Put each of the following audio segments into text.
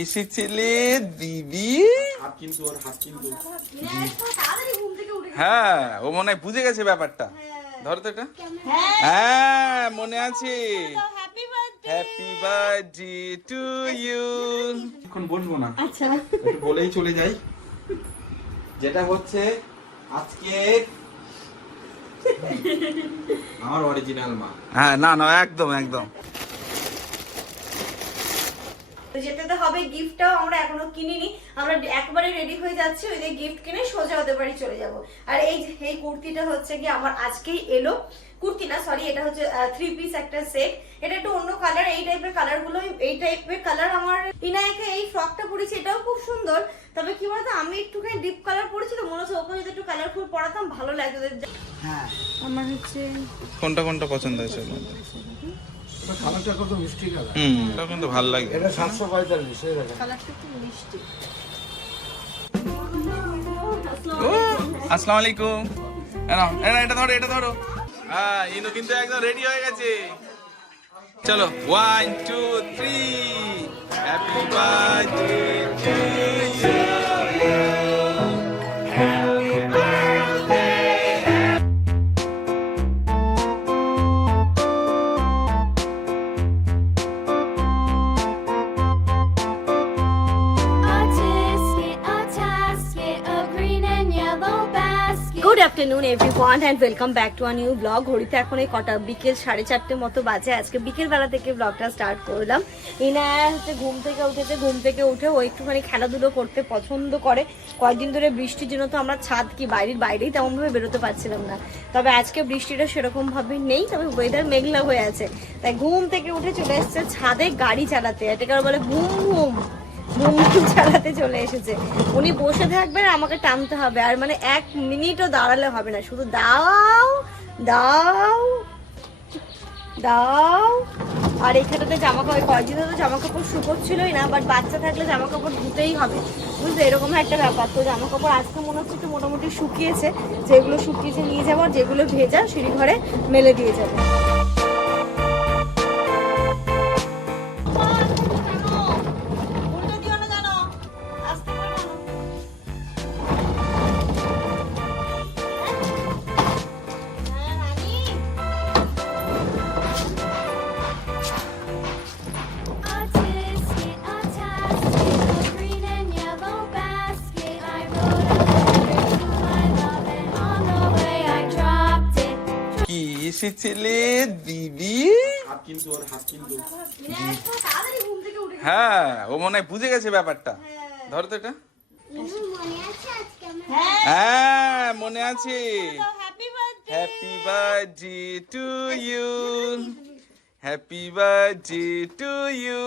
এসেছিলে দিদি? হ্যাঁ ও মনে হয় বুঝে গেছে ব্যাপারটা। ধরো তো এটা। হ্যাঁ মনে আছে। Happy birthday happy to you এখন বসবো না। আচ্ছা। বলেই চলে যাই। যেটা হচ্ছে আজকে আমার অরিজিনাল মা। হ্যাঁ না না একদম একদম। তো যেতে তো হবে গিফটটাও আমরা এখনও কিনিনি। আমরা একবারে রেডি হয়ে যাচ্ছি ওই যে গিফট কিনে সোজা ওদের বাড়ি চলে যাব। আর এই এই কুর্তিটা হচ্ছে কি আমার আজকেই এলো। কুর্তি না সরি এটা হচ্ছে থ্রি পিস একটা সেট এটা একটু অন্য কালার এই টাইপের কালারগুলো এই টাইপের কালার আমার ইনায়কে এই ফ্রকটা পরেছি এটাও খুব সুন্দর। তবে কি বলতো আমি একটুখানি ডিপ কালার পরেছি তো মনে হচ্ছে ওকে যদি একটু কালারফুল পরাতাম ভালো লাগতো হ্যাঁ। আমার হচ্ছে কোনটা কোনটা পছন্দ হয়েছে? কালারটা কত মিষ্টি কালার হুম এটা কিন্তু ভালো লাগে এটা সাতশো পঁয়তাল্লিশ এই দেখেন। কালারটা একটু মিষ্টি। ও আসসালামু আলাইকুম এটা ধরো এটা ধরো। হ্যাঁ ইনু কিন্তু একদম রেডি হয়ে গেছে। চলো one two three happy birthday to you afternoon everyone and welcome back to a new blog ঘড়িতে এখন এই কটা, বিকেল সাড়ে চারটে মতো বাজে আজকে। বিকেলবেলা থেকে ব্লগটা স্টার্ট করলাম। ইনায়া হচ্ছে ঘুম থেকে উঠেছে, ঘুম থেকে উঠে ও একটুখানি খেলাধুলো করতে পছন্দ করে। কয়েকদিন ধরে বৃষ্টির জন্য তো আমরা ছাদ কি বাইরের বাইরেই তেমনভাবে বেরোতে পারছিলাম না। তবে আজকে বৃষ্টিটা সেরকম ভাবে নেই, তবে ওয়েদার মেঘলা হয়ে আছে। তাই ঘুম থেকে উঠে চলে এসেছে ছাদে গাড়ি চালাতে, এটাকে বলে ঘুম ঘুম। মুমকিন চালাতে চলে এসেছে। উনি বসে থাকবেন, আমাকে টানতে হবে। আর মানে এক মিনিটও দাঁড়ালে হবে না। শুধু দাও দাও দাও। আর এখানেতে জামা কাপড় কয়েকদিন তো জামা কাপড় শুকোচ্ছিলই না বাট বাচ্চা থাকলে জামা কাপড় ধুতেই হবে। বুঝলে? এরকম একটা ব্যাপার। তো জামা কাপড় আজকে মনে হচ্ছে মোটামুটি শুকিয়েছে। যেগুলো শুকিয়েছে নিয়ে যাব, আর যেগুলো ভেজা, সিঁড়ি ঘরে মেলে দিয়ে যাব। থেকে উঠে গেছে। হ্যাঁ ও মনে হয় বুঝে গেছে ব্যাপারটা। ধরো তো এটা। হ্যাঁ মনে আছে। Happy birthday happy birthday to you happy birthday to you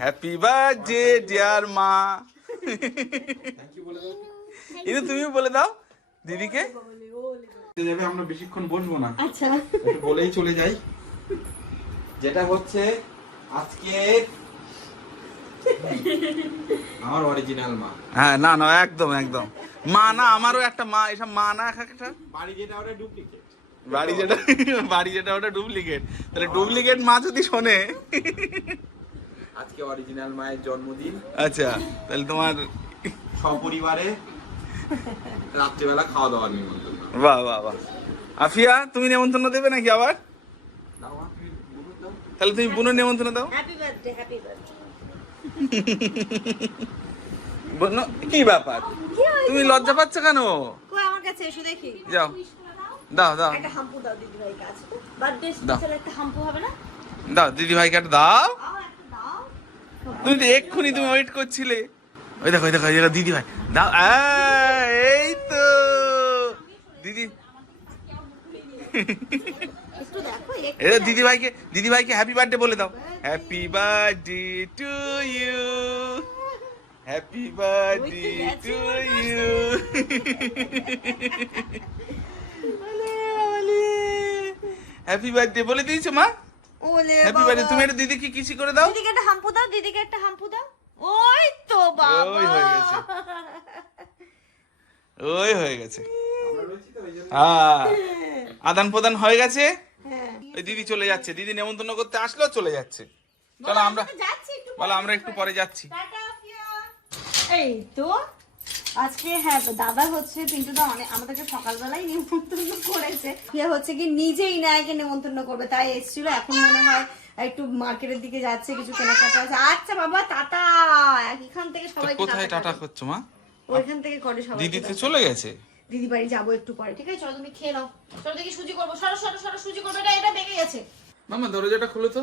happy birthday dear মা এটা তুমি বলে দাও দিদিকে। যাবে আমরা বেশিক্ষণ বসবো না। আচ্ছা। বলেই চলে যাই। যেটা হচ্ছে আজকে আমার অরিজিনাল মা। হ্যাঁ না না একদম একদম। মা না আমারও একটা মা এসব মা না এক একটা? বাড়ি যেটা ওটা ডুপ্লিকেট বাড়ি যেটা বাড়ি যেটা ওটা ডুপ্লিকেট তাহলে ডুপ্লিকেট মা যদি শোনে। আজকে অরিজিনাল মায়ের জন্মদিন। আচ্ছা তাহলে তোমার সপরিবারে রাত্রিবেলা খাওয়া দাওয়ার নিমন্ত্রণ। বাহ বাহ বাহ। আফিয়া তুমি নেমন্তন্ন দেবে নাকি আবার। তাহলে তুমি পুনঃ নেমন্তন্ন দাও। কি ব্যাপার? তুমি লজ্জা পাচ্ছ কেন? আমার কাছে এসো দেখি। যাও। দাও দাও। একটা হাম্পু দাও দিদি ভাই কাছে বার্থডে দাও। স্পেশাল একটা হাম্পু হবে না? দাও দিদি ভাইকে একটা দাও। দাও একটা দাও। তুমি তো এক্ষুনি তুমি ওয়েট করছিলে। ওই দেখো ওই দেখো দিদি ভাই দাও এই তো। দিদি। একটু দেখো একটু এ দিদি ভাইকে দিদি ভাইকে হ্যাপি বার্থডে বলে দাও happy birthday to you happy birthday to you happy birthday বলে দিয়েছ মা? ওলে হ্যাপি বার্থডে তুমি একটা দিদিকে কিসি করে দাও। দিদিকে একটা হাম্পু দাও দিদিকে একটা হাম্পু দাও। ওই তো বাবা ওই হয়ে গেছে। ওই হয়ে গেছে। আদান প্রদান হয়ে গেছে? হ্যাঁ। ওই দিদি চলে যাচ্ছে। দিদি নেমন্তন্ন করতে আসলেও চলে যাচ্ছে। চলো আমরা বলো আমরা একটু পরে যাচ্ছি। এই তো আজকে হ্যাঁ দাদা হচ্ছে পিন্টু দা অনেক আমাদেরকে সকালবেলায় নিমন্ত্রণ করেছে। ইয়ে হচ্ছে কি নিজেই নায়কে নিমন্ত্রণ করবে তাই এসেছিল। এখন মনে হয় একটু মার্কেটের দিকে যাচ্ছে কিছু কেনাকাটা আছে। আচ্ছা বাবা টাটা! এখান থেকে সবাই কোথায় টাটা করছ মা? ওইখান থেকে করে সবাই দিদি তো চলে গেছে? দিদি বাড়ি যাব একটু পরে ঠিক আছে? চলো তুমি খেয়ে নাও। চলো দেখি সুজি করব। সরো সরো সরো সুজি করবে। এটা এটা বেঁকে গেছে। মামা দরজাটা খুলো তো।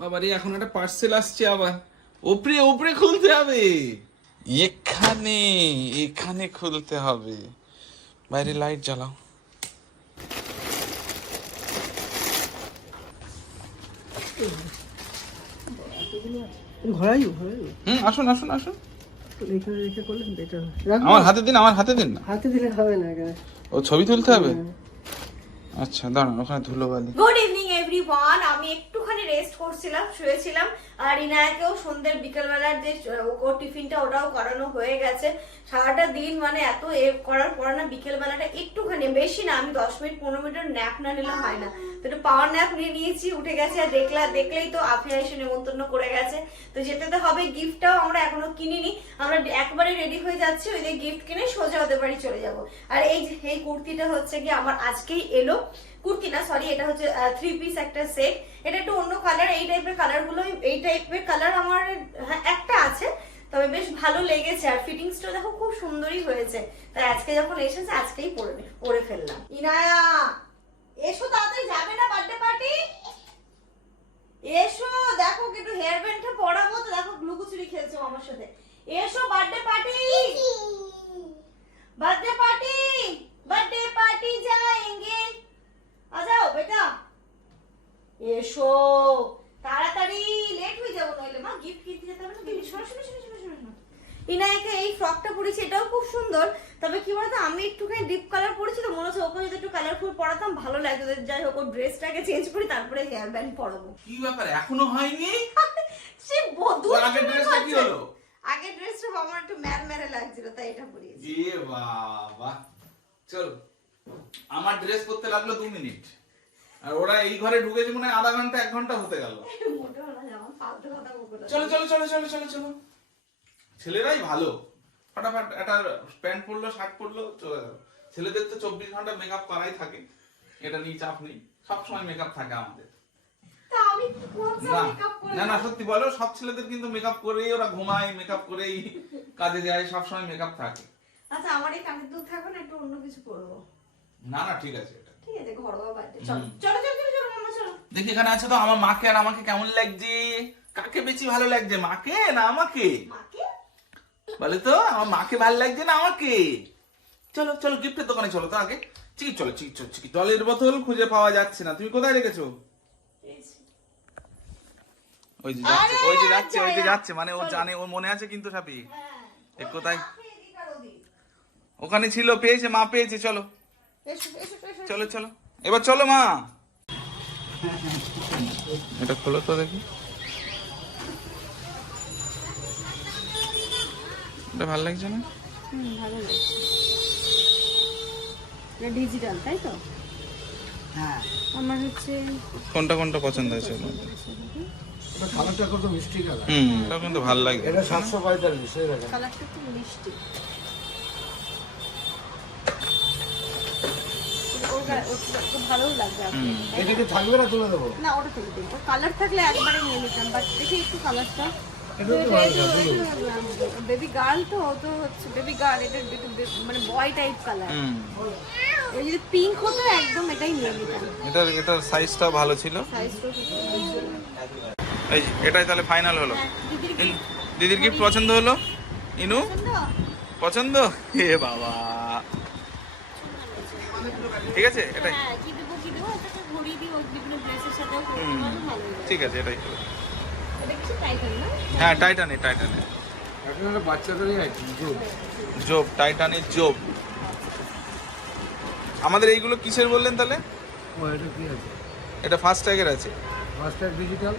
বাবারে এখন একটা পার্সেল আসছে আবার। ওপরে ওপরে খুলতে হবে। এখানে এখানে খুলতে হবে। বাইরে লাইট জ্বালাও। ঘোরাই ঘোরাই হুম আসুন আসুন আসুন। এখানে রেখে করলে বেটার আমার হাতে দিন আমার হাতে দিন না? হাতে দিলে হবে না এখানে। ও ছবি তুলতে হবে? আচ্ছা দাঁড়ান ওখানে ধুলোবালি গুড ইভিনিং এভরিওয়ান আমি একটুখানি রেস্ট করছিলাম, শুয়েছিলাম, আর ইনায়াকেও সন্ধ্যের বিকেলবেলার যে ওর টিফিনটা ওটাও করানো হয়ে গেছে। সারাটা দিন মানে এত এ করার পর না বিকেলবেলাটা একটুখানি, বেশি না, আমি দশ মিনিট, পনেরো মিনিটের ন্যাপ না নিলে হয় না। তো একটু পাওয়ার ন্যাপ নিয়ে নিয়েছি, উঠে গেছে, আর দেখলা, দেখলেই তো আফিয়া এসে নেমন্তন্ন করে গেছে। তো যেতে তো হবে গিফটটাও আমরা এখনও কিনিনি। আমরা একবারে রেডি হয়ে যাচ্ছি, ওই যে গিফট কিনে সোজা ওদের বাড়ি চলে যাব। আর এই এই কুর্তিটা হচ্ছে কি আমার আজকেই এলো। কুর্তি না সরি এটা হচ্ছে থ্রি পিস একটা সেট এটা একটু অন্য কালার এই টাইপের কালারগুলো এই টাইপের কালার আমার হ্যাঁ, একটা আছে তবে বেশ ভালো লেগেছে। আর ফিটিংসটা দেখো খুব সুন্দরই হয়েছে। তাই আজকে যখন এসেছে আজকেই পরে পরে ফেললাম। ইনায়া এসো তাড়াতাড়ি যাবে না বার্থডে পার্টি এসো দেখো কিন্তু হেয়ার ব্যান্ডটা পরাবো তো দেখো গ্লুকোচুরি খেলছো আমার সাথে। এসো birthday party birthday party birthday party যাएंगे আ বেটা। এসো। তাড়াতাড়ি লেট হয়ে যাব নইলে। মা গিফট কিনতে যেতে হবে না? তুমি শোনো শোনো শোনো শোনো শোনো ইনায়কে এই ফ্রকটা পরেছি এটাও খুব সুন্দর। তবে কি বলতো আমি একটুখানি ডিপ কালার পরেছি তো মনে হচ্ছে ওকে যদি একটু কালারফুল পরাতাম ভালো লাগতো। যাই হোক ওর ড্রেসটাকে চেঞ্জ করি তারপরে হেয়ার ব্যান্ড পরাবো। কি ব্যাপার? এখনও হয়নি? সে বদু আগে ড্রেসটা কি হলো? আগে ড্রেসটা আমার একটু ম্যার ম্যারে লাগছিল তাই এটা পরিয়েছি। এ বাবা। চলো। আমার ড্রেস করতে লাগল দু মিনিট। আর ওরা এই ঘরে ঢুকেছে মনে আধা ঘণ্টা এক ঘণ্টা হতে গেল। চলো চলো চলো চলো চলো চলো। ছেলেরাই ভালো। ফটাফট একটা প্যান্ট পরলো শার্ট পরলো চলে গেল। ছেলেদের তো চব্বিশ ঘণ্টা মেকআপ করাই থাকে। এটা নিয়ে চাপ নেই। সবসময় মেকআপ থাকে আমাদের। তা আমি কোন না না না সত্যি বলো সব ছেলেদের কিন্তু মেকআপ করেই ওরা ঘুমায় মেকআপ করেই কাজে যায় সবসময় মেকআপ থাকে। আচ্ছা আমার এই কানের দুধ থাকবে না একটু অন্য কিছু করব না না ঠিক আছে ঠিক আছে ঘরোয়া বাড়িতে চলো চলো চলো চলো চলো মামা চলো। দেখি এখানে আছে তো আমার মাকে আর আমাকে কেমন লাগছে? কাকে বেশি ভালো লাগছে মাকে না আমাকে? মাকে? বলে তো আমার মাকে ভালো লাগছে না আমাকে? চলো চলো গিফটের দোকানে চলো তো আগে। চিকি চলো চিকি চলো চিকি জলের বোতল খুঁজে পাওয়া যাচ্ছে না। তুমি কোথায় রেখেছো? ওই যে যাচ্ছে ওই যে যাচ্ছে ওই যে যাচ্ছে মানে ও জানে ওর মনে আছে কিন্তু সাপি। হ্যাঁ। কোথায়। ওখানে ছিল পেয়েছে মা পেয়েছে চলো। চলো চলো। এবার চলো মা। এটা খোলো তো দেখি। এটা ভালো লাগছে না? ভালো লাগছে। এটা ডিজিটাল তাই তো? হ্যাঁ। আমার হচ্ছে কোনটা কোনটা পছন্দ হয়েছে? এটা কালারটা কত মিষ্টি কালার হুম এটা কিন্তু ভালো লাগে। এটা সাতশো পঁয়তাল্লিশ কালারটা খুব মিষ্টি ওর গা- ওর খুব ভালো লাগবে এটা কি থাকবে না তুলে দেবো? না ওটা তুলে দিন কালার থাকলে একবারে নিয়ে নিতাম বাট দেখি একটু কালারটা এটা। বেবি গার্ল তো ও তো হচ্ছে বেবি গার্ল এটা মানে বয় টাইপ কালার এই যদি পিঙ্ক হতো একদম এটাই নিয়ে নিতাম। এটার এটার সাইজটা ভালো ছিল। এই এটাই তাহলে ফাইনাল হলো। হ্যাঁ দিদির কি গিফট পছন্দ হলো? ইনু? পছন্দ? পছন্দ? হে বাবা ঠিক আছে এটাই হ্যাঁ কি দেবো কি দেবো একটা ঘড়ি দিই ওই বিভিন্ন ড্রেসের সাথেও করতে হুম। ঠিক আছে? এটাই। হলো। এটা কিছু টাইটান না? হ্যাঁ টাইটানি টাইটানি জোব টাইটানির জোব আমাদের এইগুলো কিসের বললেন তাহলে? এটা কি আছে? ফাস্ট ট্যাগের আছে। ডিজিটাল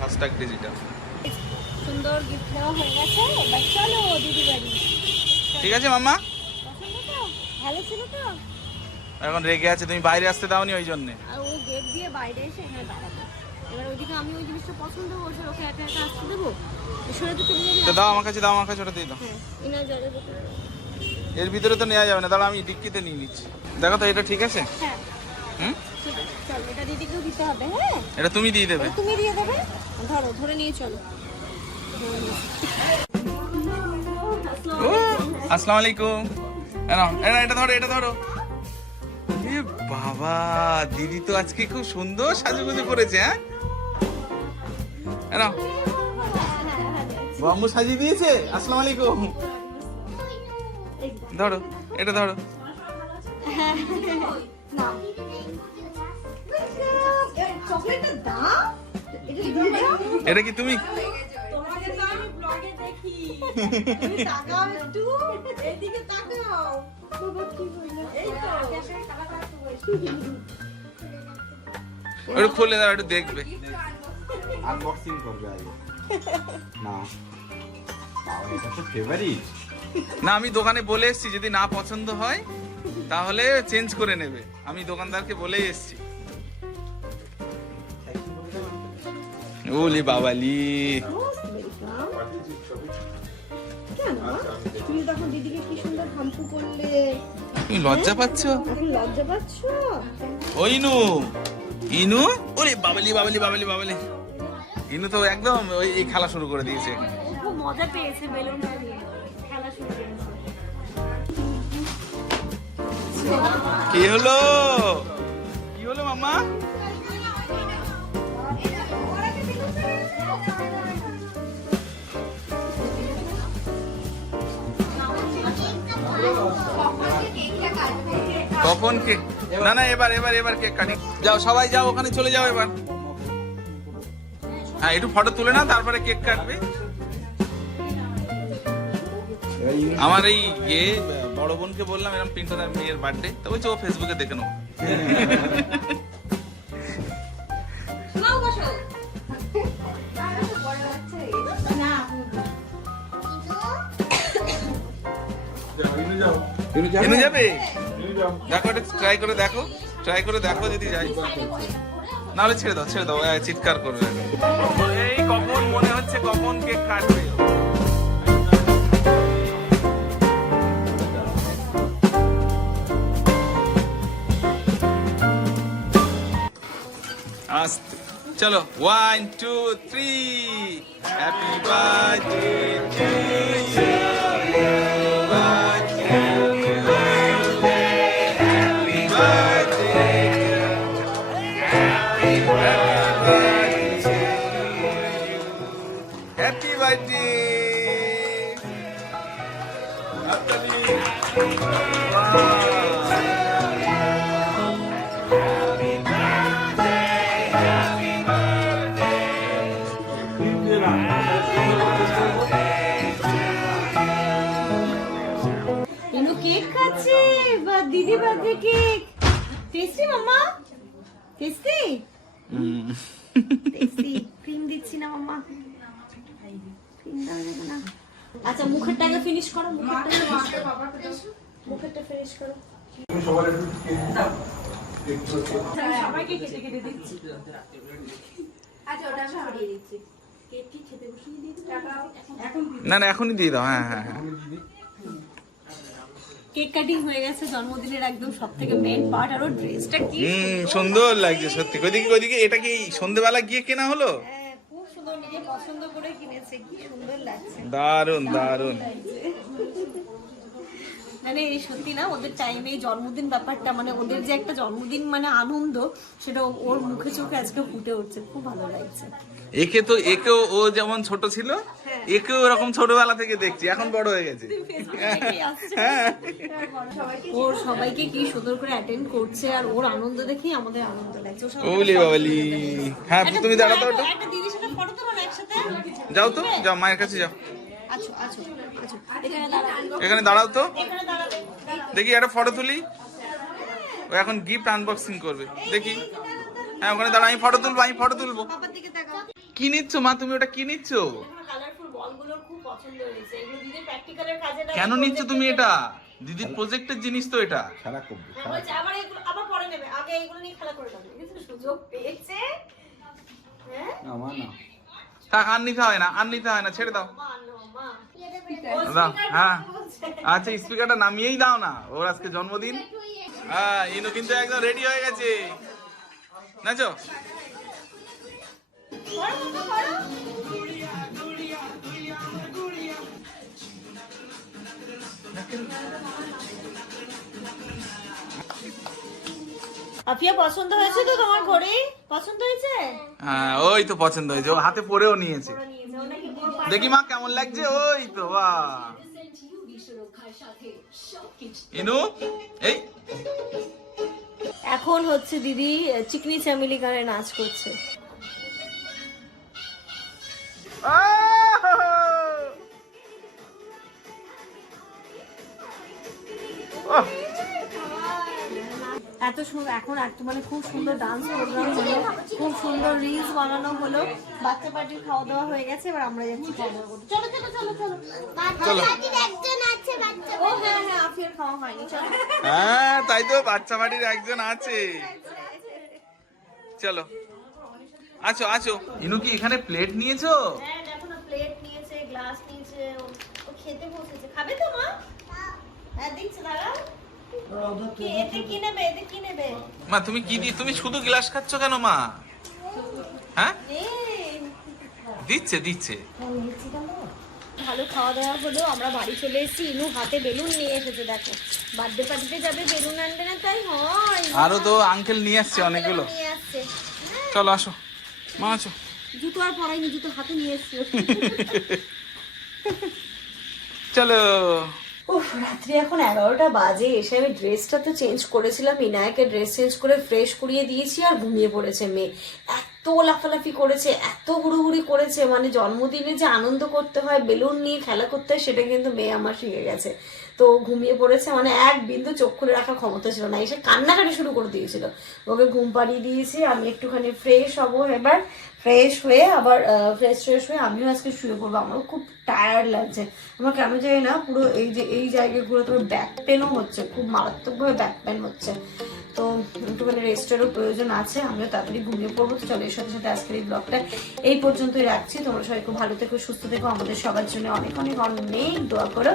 ফাস্ট ট্যাগ ডিজিটাল সুন্দর গিফট নেওয়া হয়ে গেছে এবার চলো দিদি বাড়ি। ঠিক আছে মামা ভালো ছিল তো? এখন রেগে আছে তুমি বাইরে আসতে দাওনি ওই জন্যে? আর ও গেট দিয়ে বাইরে এসে এখানে দাঁড়াবে। এবার ওইদিকে আমি ওই জিনিসটা পছন্দ করছি ওকে একা একা আসতে দেবো? সরে তো তুমি তো দাও আমার কাছে দাও আমার কাছে ওটা দিয়ে দাও। হ্যাঁ ইনার জলের বোতলে। এর ভিতরে তো নেওয়া যাবে না দাঁড়া আমি ডিক্কিতে নিয়ে নিচ্ছি। দেখো তো এটা ঠিক আছে? হ্যাঁ। হুম? চল এটা দিদিকেও দিতে হবে হ্যাঁ? এটা তুমি দিয়ে দেবে। তুমি দিয়ে দেবে? ধরো ধরে নিয়ে চলো। আসসালামু আলাইকুম। এটা ধরো এটা ধরো। বাবা দিদি তো আজকে খুব সুন্দর সাজুগুজু করেছে হ্যাঁ? নাও। সাজিয়ে দিয়েছে? আসসালামু আলাইকুম। ধরো এটা ধরো। এটা কি তুমি? তাকাও একটু। এদিকে তাকাও। বাবা কি হইল এই তো। একটু খুলে দাও একটু দেখবে। আনবক্সিং করবে আগে। না। এটা তো ফেভারিট না আমি দোকানে বলে এসেছি যদি না পছন্দ হয় তাহলে চেঞ্জ করে নেবে। আমি দোকানদারকে বলেই এসেছি। ওলি বাবালি তুমি তখন দিদিকে কি সুন্দর হাম্পু করলে? তুমি লজ্জা পাচ্ছ? লজ্জা পাচ্ছ? ও ইনু ইনু? ওরে বাবালি বাবালি বাবালি বাবালি। ইনু তো একদম ওই এই খেলা শুরু করে দিয়েছে। মজা পেয়েছে বেলুন খেলা শুরু কি হলো? কি হলো মামা কখন কেক না না, এবার এবার এবার কেক কাটি যাও, সবাই যাও, ওখানে চলে যাও এবার। হ্যাঁ একটু ফটো তুলে না তারপরে কেক কাটবে। আমার এই ইয়ে বড় বোনকে বললাম এরকম পিন্টার মেয়ের বার্থডে তবে ও ফেসবুকে দেখে নেব। এনে যাবে? দেখো এটা ট্রাই করে দেখো। ট্রাই করে দেখো যদি যাই। নাহলে ছেড়ে দাও ছেড়ে দাও। চিৎকার করবে। এই কখন মনে হচ্ছে কখন কেক কাটবে আস্তে। চলো one two three happy birthday to you দিদি বার্থডে কেক টেস্টি মামা টেস্টি টেস্টি ক্রিম দিচ্ছি না মামা ক্রিম দাও না। আচ্ছা মুখেরটা আগে ফিনিশ করো মুখেরটা finish করো। মুখেরটা ফিনিশ করো। সবাইকে কেটে কেটে দিচ্ছি। কেক কি খেতে বসিয়ে দিয়ে এখন না না এখনই দিয়ে দাও। হ্যাঁ হ্যাঁ হ্যাঁ। কেক কাটিং হয়ে গেছে জন্মদিনের একদম সব থেকে মেন পার্ট আর ওর ড্রেসটা কি সুন্দর লাগছে। সত্যি। ওইদিকে ওইদিকে এটা কি সন্ধেবেলা গিয়ে কেনা হলো? হ্যাঁ, খুব সুন্দর নিজে পছন্দ করে কিনেছে কি সুন্দর লাগছে। দারুণ দারুণ মানে এই সত্যি না ওদের টাইমে জন্মদিন ব্যাপারটা মানে ওদের যে একটা জন্মদিন মানে আনন্দ সেটা ওর মুখে চোখে আজকে ফুটে উঠছে খুব ভালো লাগছে। একে তো একেও ও যেমন ছোট ছিল একেও ওরকম ছোটবেলা থেকে দেখছি এখন বড় হয়ে গেছে। হ্যাঁ। ওর সবাইকে কি সুন্দর করে অ্যাটেন্ড করছে আর ওর আনন্দ দেখেই আমাদের আনন্দ লাগছে। ওলি বাবালি। হ্যাঁ তুমি দাঁড়াও তো একটা দিদির সাথে ফটো তুলো না একসাথে? যাও তো যাও মায়ের কাছে যাও। আচ্ছা আচ্ছা আচ্ছা। এখানে দাঁড়াও। তো। দেখি একটা ফটো তুলি। ও এখন গিফট আনবক্সিং করবে। দেখি। হ্যাঁ ওখানে দাঁড়া আমি ফটো তুলবো আমি ফটো তুলবো। পাপার দিকে তাকাও। কি নিচ্ছ মা? তুমি ওটা কি নিচ্ছ কালারফুল বলগুলো খুব পছন্দ হয়েছে। এগুলো দিদির প্র্যাকটিক্যালের কাজে লাগে কেন নিচ্ছ তুমি এটা? দিদির প্রজেক্টের জিনিস তো এটা। খেলা করবে আবার এগুলো আবার পরে নেবে। আগে এগুলো নিয়ে খেলা করে নেবে সুযোগ পেয়েছে। হ্যাঁ? না মা না। থাক আর নিতে হয় না আর নিতে হয় না ছেড়ে দাও। হ্যাঁ। আচ্ছা স্পিকারটা নামিয়েই দাও না ওর আজকে জন্মদিন। হ্যাঁ ইনু কিন্তু একদম রেডি হয়ে গেছে। নাচো। আফিয়া পছন্দ হয়েছে তো তোমার ঘড়ি? পছন্দ হয়েছে? হ্যাঁ ওই তো পছন্দ হয়েছে। ও হাতে পরেও নিয়েছে। দেখি মা কেমন লাগছে? ওই তো বাহ। ইনু এই। এখন হচ্ছে দিদি চিকনি চামিলি গানে নাচ করছে। এত সুন্দর এখন মানে খুব সুন্দর ডান্স প্রোগ্রাম হলো খুব সুন্দর রিলস বানানো হলো। বাচ্চা পার্টির খাওয়া দাওয়া হয়ে গেছে এবার আমরা যাচ্ছি খাওয়া দাওয়া করতে। চলো চলো চলো চলো। চলো। ও হ্যাঁ হ্যাঁ আফিয়ার খাওয়া হয়নি চলো। হ্যাঁ তাই তো বাচ্চা বাড়ির একজন আছে। চলো। আছো আছো। ইনু কি এখানে প্লেট নিয়েছো? হ্যাঁ দেখো না প্লেট নিয়েছে গ্লাস নিয়েছে ও- ও খেতে বসেছে। খাবে তো মা? হ্যাঁ দিচ্ছে দাঁড়া। কি এতে নেবে এতে কি নেবে? মা তুমি কি তুমি শুধু গ্লাস খাচ্ছ কেন মা? হ্যাঁ? দিচ্ছে দিচ্ছে। ভালো খাওয়া দাওয়া হলো আমরা বাড়ি চলে এসেছি। ইনু হাতে বেলুন নিয়ে এসেছে দেখো। বার্থডে পার্টিতে যাবে বেলুন আনবে না তাই হয়। আরও তো আঙ্কেল নিয়ে আসছে অনেকগুলো। নিয়ে আসছে। চলো আসো। মা আসো জুতো আর পরাইনি জুতো হাতে নিয়ে এসছে। চলো। উফ রাত্রি এখন এগারোটা বাজে এসে আমি ড্রেসটা তো চেঞ্জ করেছিলাম ইনায়কে ড্রেস চেঞ্জ করে ফ্রেশ করিয়ে দিয়েছি আর ঘুমিয়ে পড়েছে মেয়ে। এত লাফালাফি করেছে এত হুড়ুহুড়ি করেছে মানে জন্মদিনে যে আনন্দ করতে হয় বেলুন নিয়ে খেলা করতে হয় সেটা কিন্তু মেয়ে আমার শিখে গেছে। তো ঘুমিয়ে পড়েছে মানে এক বিন্দু চোখ খুলে রাখার ক্ষমতা ছিল না। এসে কান্নাকাটি শুরু করে দিয়েছিল। ওকে ঘুম পাড়িয়ে দিয়েছি, আমি একটুখানি ফ্রেশ হব এবার। ফ্রেশ হয়ে আবার ফ্রেশ ফ্রেশ হয়ে আমিও আজকে শুয়ে পড়ব। আমারও খুব টায়ার্ড লাগছে। আমার কেন জানি না, পুরো এই যে, এই জায়গাগুলো, তোমার ব্যাক পেনও হচ্ছে, খুব মারাত্মকভাবে ব্যাক পেন হচ্ছে। তো একটুখানি রেস্টেরও প্রয়োজন আছে, আমিও তাড়াতাড়ি ঘুমিয়ে পড়ব। তো চলো এর সাথে সাথে আজকের এই ব্লগটা এই পর্যন্তই রাখছি। তোমরা সবাই খুব ভালো থেকো, সুস্থ থেকো। আমাদের সবার জন্য অনেক অনেক অনেক দোয়া করো।